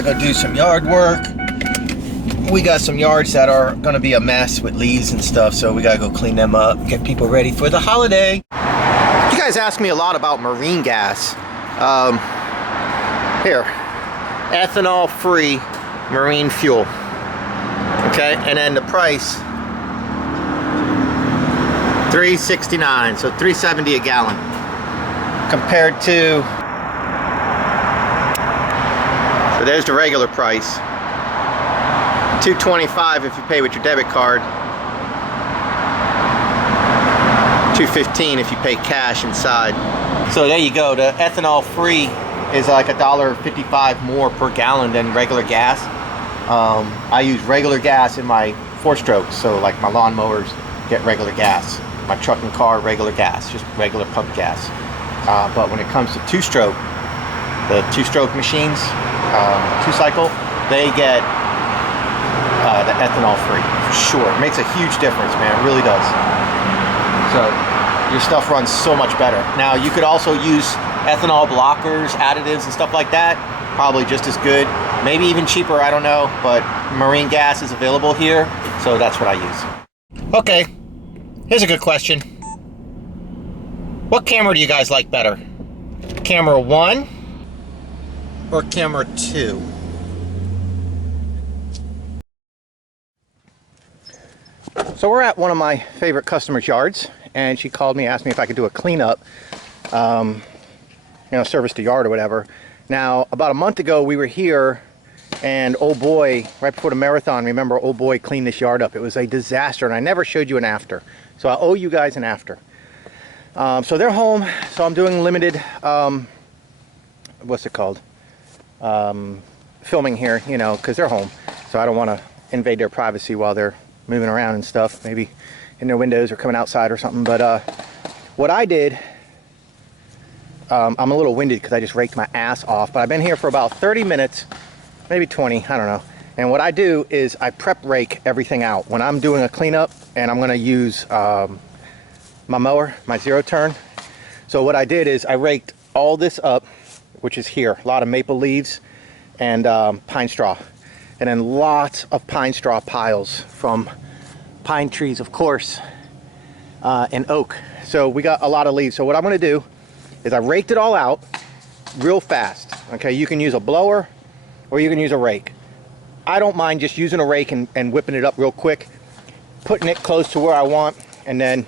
gotta go do some yard work. We got some yards that are gonna be a mess with leaves and stuff, so we gotta go clean them up, get people ready for the holiday. You guys ask me a lot about marine gas. Here, ethanol-free marine fuel. Okay, and then the price, $3.69, so $3.70 a gallon, compared to, so there's the regular price, $2.25 if you pay with your debit card, $2.15 if you pay cash inside. So there you go. The ethanol free is like $1.55 more per gallon than regular gas. I use regular gas in my 4-strokes, so like my lawn mowers get regular gas, my truck and car regular gas, just regular pump gas. But when it comes to 2-stroke, the 2-stroke machines, 2-cycle, they get the ethanol free, for sure. It makes a huge difference, man, it really does. So your stuff runs so much better. Now you could also use ethanol blockers, additives and stuff like that, probably just as good, maybe even cheaper, I don't know, but marine gas is available here, so that's what I use. Okay, here's a good question. What camera do you guys like better? Camera 1 or camera 2? So we're at one of my favorite customers' yards, and she called me, asked me if I could do a cleanup, you know, service the yard or whatever. Now, about a month ago, we were here, and old boy, right before the marathon, remember, old boy cleaned this yard up. It was a disaster, and I never showed you an after. So I owe you guys an after. So they're home, so I'm doing limited, what's it called? Filming here, you know, because they're home. So I don't want to invade their privacy while they're moving around and stuff, maybe in their windows or coming outside or something. But what I did, I'm a little winded because I just raked my ass off, but I've been here for about 30 minutes, maybe 20, I don't know. And what I do is I prep rake everything out when I'm doing a cleanup, and I'm going to use my mower, my 0-turn. So what I did is I raked all this up, which is here, a lot of maple leaves and pine straw, and then lots of pine straw piles from pine trees, of course, and oak. So we got a lot of leaves. So what I'm going to do is I raked it all out real fast. Okay, you can use a blower or you can use a rake. I don't mind just using a rake and whipping it up real quick, putting it close to where I want, and then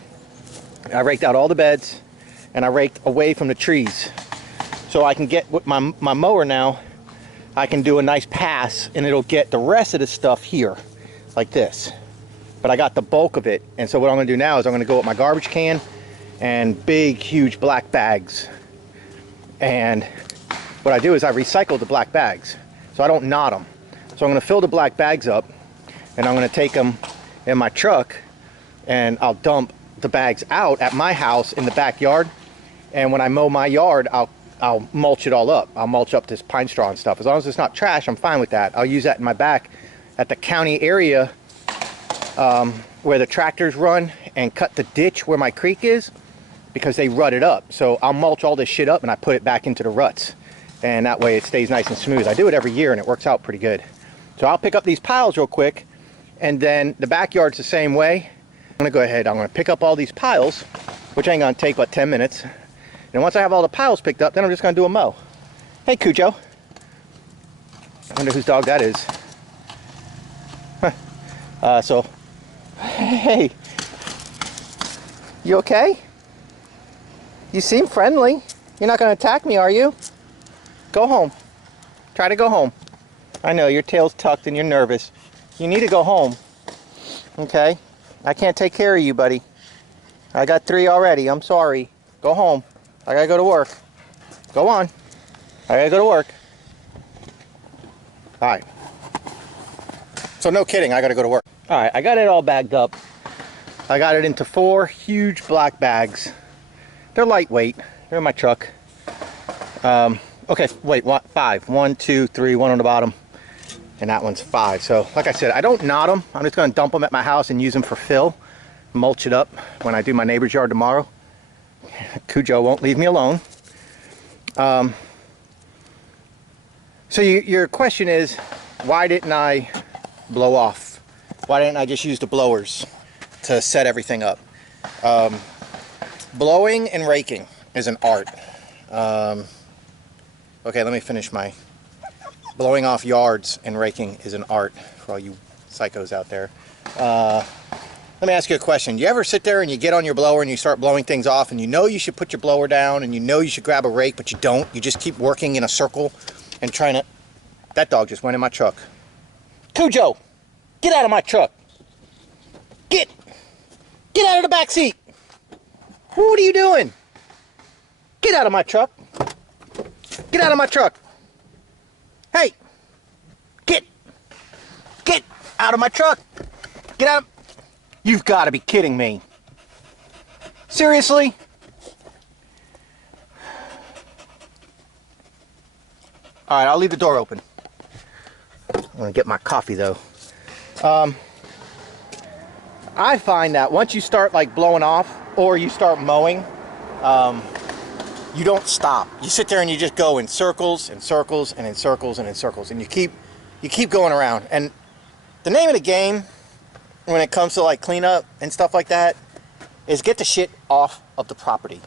I raked out all the beds and I raked away from the trees. So I can get with my mower now, I can do a nice pass and it'll get the rest of the stuff here, like this. But I got the bulk of it, and so what I'm going to do now is I'm going to go with my garbage can and big, huge black bags. And what I do is I recycle the black bags, so I don't knot them. So I'm going to fill the black bags up, and I'm going to take them in my truck, and I'll dump the bags out at my house in the backyard. And when I mow my yard, I'll mulch it all up. I'll mulch up this pine straw and stuff. As long as it's not trash, I'm fine with that. I'll use that in my back at the county area where the tractors run and cut the ditch where my creek is, because they rut it up. So I'll mulch all this shit up and I put it back into the ruts, and that way it stays nice and smooth. I do it every year and it works out pretty good. So I'll pick up these piles real quick, and then the backyard's the same way. I'm gonna go ahead, I'm gonna pick up all these piles, which ain't gonna take but 10 minutes. And once I have all the piles picked up, then I'm just gonna do a mow. Hey, Cujo. I wonder whose dog that is. Huh. Hey, you okay? You seem friendly. You're not gonna attack me, are you? Go home. Try to go home. I know, your tail's tucked and you're nervous. You need to go home, okay? I can't take care of you, buddy. I got 3 already, I'm sorry. Go home. I gotta go to work. Go on. I gotta go to work. All right. So no kidding, I gotta go to work. All right, I got it all bagged up. I got it into 4 huge black bags. They're lightweight. They're in my truck. Okay, wait, what? 5. 1, 2, 3, 1 on the bottom. And that one's 5. So, like I said, I don't knot them. I'm just gonna dump them at my house and use them for fill. Mulch it up when I do my neighbor's yard tomorrow. Cujo won't leave me alone. So your question is, why didn't I blow off? Why didn't I just use the blowers to set everything up? Blowing and raking is an art. Okay, let me finish my... Blowing off yards and raking is an art for all you psychos out there. Let me ask you a question. You ever sit there and you get on your blower and you start blowing things off, and you know you should put your blower down and you know you should grab a rake, but you don't? You just keep working in a circle and trying to... That dog just went in my truck. Cujo, get out of my truck. Get out of the back seat. What are you doing? Get out of my truck. Get out of my truck. Hey, get out of my truck. Get out. You've got to be kidding me. Seriously? All right, I'll leave the door open. I'm gonna get my coffee though. I find that once you start like blowing off or you start mowing, you don't stop. You sit there and you just go in circles and circles and in circles and in circles, and you keep going around. And the name of the game when it comes to like cleanup and stuff like that is get the shit off of the property.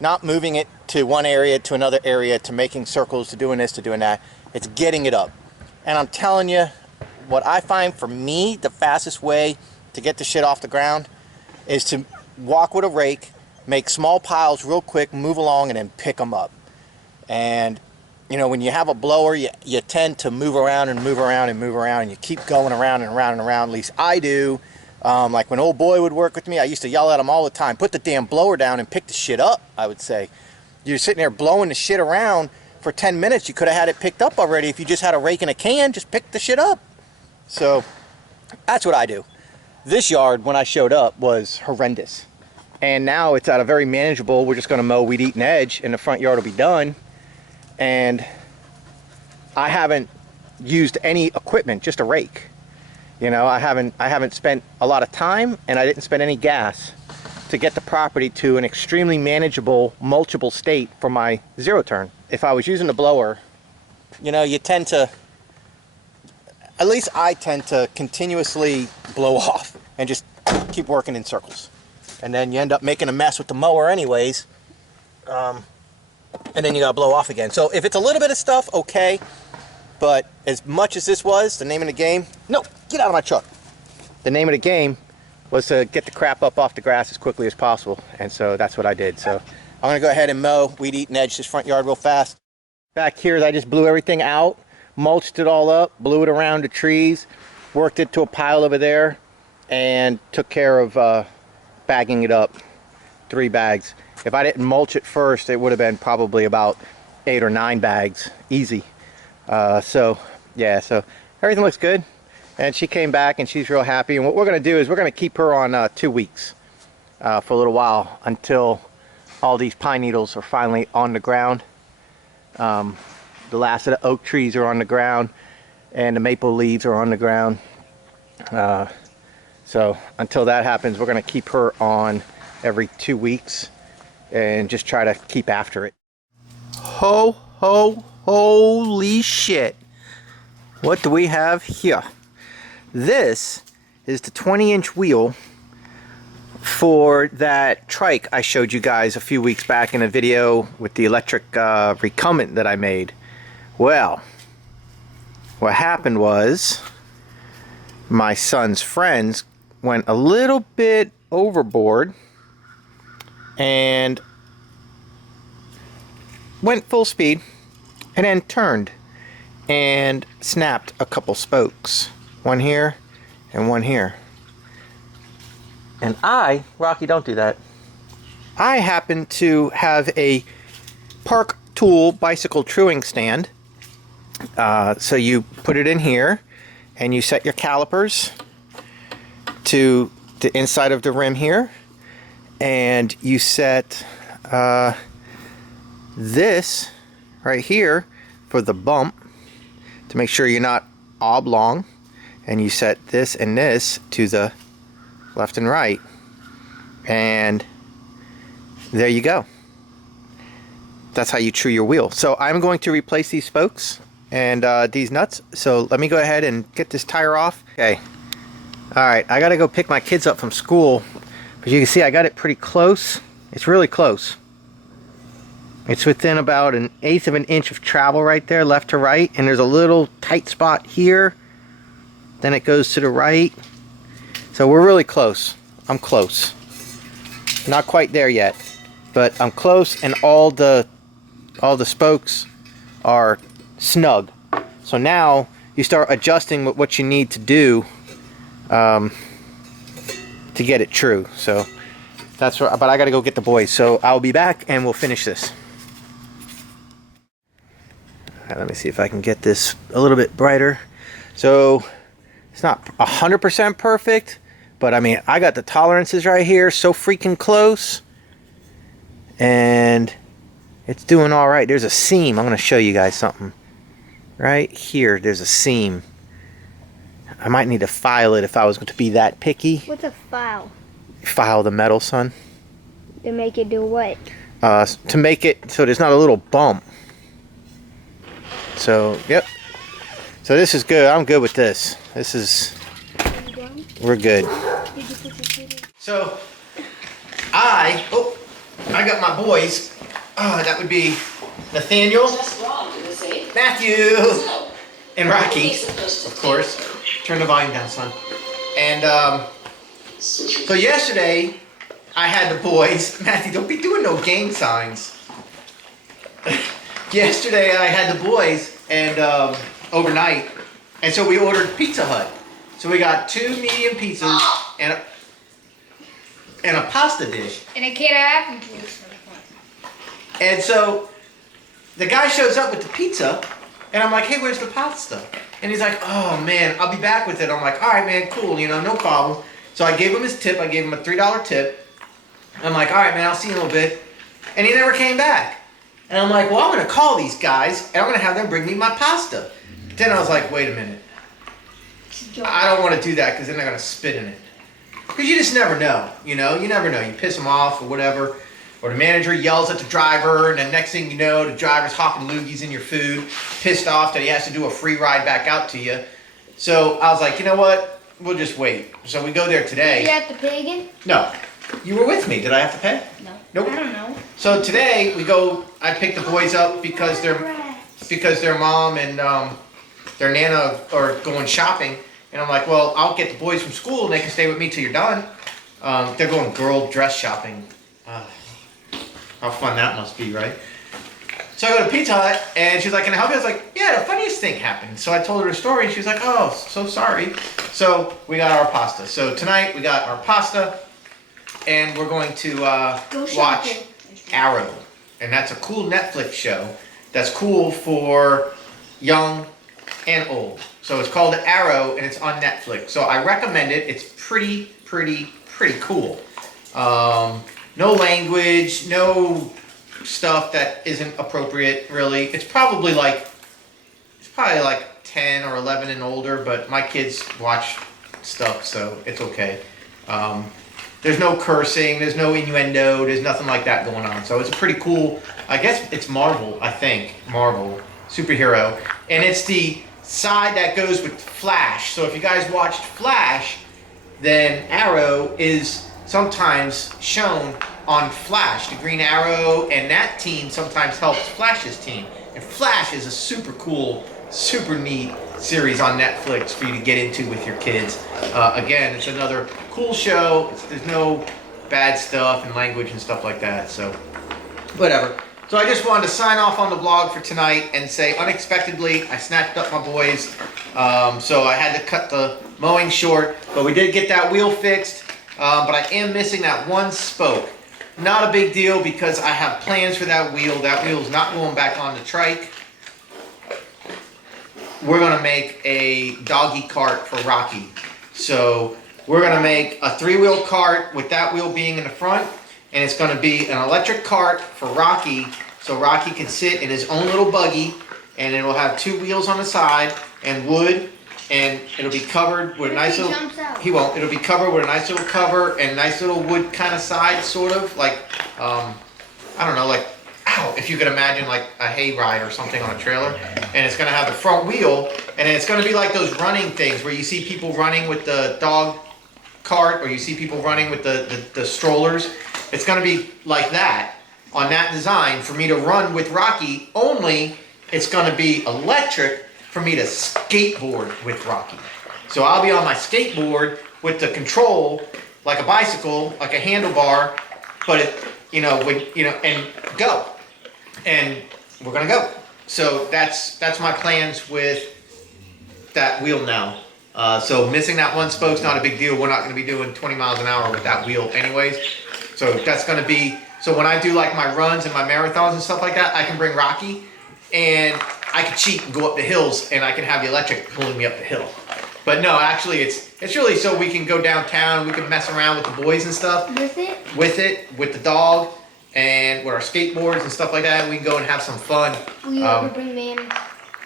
Not moving it to one area to another area, to making circles, to doing this, to doing that. It's getting it up. And I'm telling you, what I find for me, the fastest way to get the shit off the ground is to walk with a rake, make small piles real quick, move along, and then pick them up. And you know, when you have a blower, you tend to move around and move around and move around, and you keep going around and around and around. At least I do. Like when old boy would work with me, I used to yell at him all the time, put the damn blower down and pick the shit up, I would say. You're sitting there blowing the shit around for 10 minutes. You could have had it picked up already if you just had a rake and a can. Just pick the shit up. So that's what I do. This yard, when I showed up, was horrendous. And now it's at a very manageable, we're just going to mow, weed eat, and edge, and the front yard will be done. And I haven't used any equipment, just a rake. You know, I haven't spent a lot of time, and I didn't spend any gas to get the property to an extremely manageable, mulchable state for my zero turn. If I was using the blower, you know, you tend to, at least I tend to continuously blow off and just keep working in circles. And then you end up making a mess with the mower anyways. And then you gotta blow off again. So if it's a little bit of stuff, okay. But as much as this was, the name of the game, no, get out of my truck. The name of the game was to get the crap up off the grass as quickly as possible. And so that's what I did. So I'm gonna go ahead and mow, weed eat, and edge this front yard real fast. Back here, I just blew everything out, mulched it all up, blew it around the trees, worked it to a pile over there, and took care of bagging it up, 3 bags. If I didn't mulch it first, it would have been probably about 8 or 9 bags, easy. So yeah, so everything looks good, and she came back and she's real happy. And what we're going to do is we're going to keep her on 2 weeks for a little while until all these pine needles are finally on the ground. The last of the oak trees are on the ground, and the maple leaves are on the ground. So until that happens, we're going to keep her on every 2 weeks and just try to keep after it. Ho, ho, holy shit. What do we have here? This is the 20-inch wheel for that trike I showed you guys a few weeks back in a video with the electric recumbent that I made. Well, what happened was my son's friends went a little bit overboard and went full speed and then turned and snapped a couple spokes, one here and one here. And Rocky, don't do that. I happen to have a Park Tool bicycle truing stand. So you put it in here and you set your calipers to the inside of the rim here, and you set this right here for the bump to make sure you're not oblong, and you set this and this to the left and right, and there you go. That's how you true your wheel. So I'm going to replace these spokes and these nuts. So let me go ahead and get this tire off. Okay. Alright, I gotta go pick my kids up from school. But you can see I got it pretty close. It's really close. It's within about 1/8 of an inch of travel right there, left to right. And there's a little tight spot here. Then it goes to the right. So we're really close. I'm close. Not quite there yet. But I'm close, and all the spokes are snug. So now you start adjusting what you need to do to get it true. So that's what, but I gotta go get the boys. So I'll be back and we'll finish this. All right, let me see if I can get this a little bit brighter. So it's not 100% perfect, but I mean, I got the tolerances right here, so freaking close. And it's doing all right. There's a seam. I'm going to show you guys something. Right here, there's a seam. I might need to file it if I was going to be that picky. What's a file? File the metal, son. To make it do what? To make it so there's not a little bump. So, yep. So this is good. I'm good with this. This is... We're good. So, I got my boys. That would be Nathaniel, Matthew, and Rocky, of course. Turn the volume down, son. And so yesterday, I had the boys. Matthew, don't be doing no gang signs. Yesterday, I had the boys, and overnight, and so we ordered Pizza Hut. So we got 2 medium pizzas and a pasta dish. And a can of apple juice. And so the guy shows up with the pizza, and I'm like, hey, where's the pasta? And he's like, oh man, I'll be back with it. I'm like, all right, man, cool, you know, no problem. So I gave him his tip. I gave him a $3 tip. I'm like, all right, man, I'll see you in a little bit. And he never came back. And I'm like, well, I'm going to call these guys, and I'm going to have them bring me my pasta. Then I was like, wait a minute. I don't want to do that because then they're going to spit in it. Because you just never know, you know? You never know. You piss them off or whatever. Or the manager yells at the driver, and the next thing you know, the driver's hawking loogies in your food, pissed off that he has to do a free ride back out to you. So I was like, you know what? We'll just wait. So we go there today. Did you have to pay again? No. You were with me. Did I have to pay? No. Nope. I don't know. So today we go, I pick the boys up because their mom and their nana are going shopping. And I'm like, well, I'll get the boys from school and they can stay with me till you're done. They're going girl dress shopping. How fun that must be, right? So I go to Pizza Hut, and she's like, can I help you? I was like, yeah, the funniest thing happened. So I told her a story, and she was like, oh, so sorry. So we got our pasta. So tonight we got our pasta, and we're going to watch Arrow. And that's a cool Netflix show that's cool for young and old. So it's called Arrow, and it's on Netflix. So I recommend it. It's pretty cool. No language, no stuff that isn't appropriate, really. It's probably like 10 or 11 and older, but my kids watch stuff, so it's okay. There's no cursing, there's no innuendo, there's nothing like that going on. So it's a pretty cool, I guess it's Marvel, I think. Marvel, superhero. And it's the side that goes with Flash. So if you guys watched Flash, then Arrow is sometimes shown on Flash, the Green Arrow, and that team sometimes helps Flash's team. And Flash is a super cool, super neat series on Netflix for you to get into with your kids. Again, it's another cool show. There's no bad stuff and language and stuff like that, so whatever. So I just wanted to sign off on the vlog for tonight and say, unexpectedly, I snatched up my boys, so I had to cut the mowing short, but we did get that wheel fixed. But I am missing that one spoke. Not a big deal because I have plans for that wheel. That wheel's not going back on the trike. We're going to make a doggy cart for Rocky. So we're going to make a 3-wheel cart with that wheel being in the front. And it's going to be an electric cart for Rocky. So Rocky can sit in his own little buggy. And it will have 2 wheels on the side and wood. And it'll be covered with a nice little... He won't. It'll be covered with a nice little cover and nice little wood kind of side, sort of. Like, I don't know, like... wow, if you could imagine like a hayride or something on a trailer, and it's gonna have the front wheel, and it's gonna be like those running things where you see people running with the dog cart, or you see people running with the strollers. It's gonna be like that on that design for me to run with Rocky, only it's gonna be electric for me to skateboard with Rocky. So I'll be on my skateboard with the control, like a bicycle, like a handlebar, but it, you know, and go. And we're gonna go. So that's my plans with that wheel now. So missing that one spoke's not a big deal. We're not gonna be doing 20 miles an hour with that wheel anyways. So that's gonna be, so when I do like my runs and my marathons and stuff like that, I can bring Rocky and I can cheat and go up the hills, and I can have the electric pulling me up the hill. But no, actually it's really so we can go downtown, we can mess around with the boys and stuff. With the dog, and with our skateboards and stuff like that. We can go and have some fun. Will you ever bring Manny?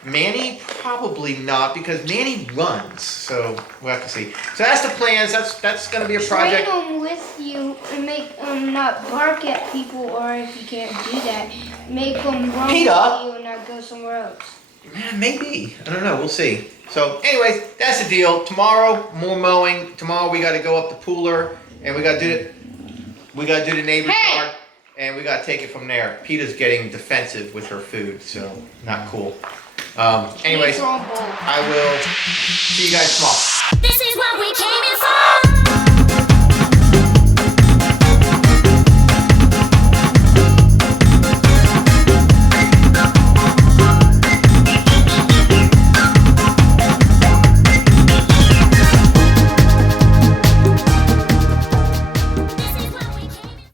Manny, probably not, because Manny runs, so we'll have to see. So that's the plans. That's going to be a project. Train him with you and make him not bark at people, or if you can't do that, make him run with you and not go somewhere else. Man, maybe. I don't know. We'll see. So anyways, that's the deal. Tomorrow, more mowing. Tomorrow we got to go up the pooler, and we got to do it. We got to do the neighbor's yard, and we got to take it from there. PETA's getting defensive with her food, so not cool. Anyways, I will see you guys tomorrow. This is what we came in for.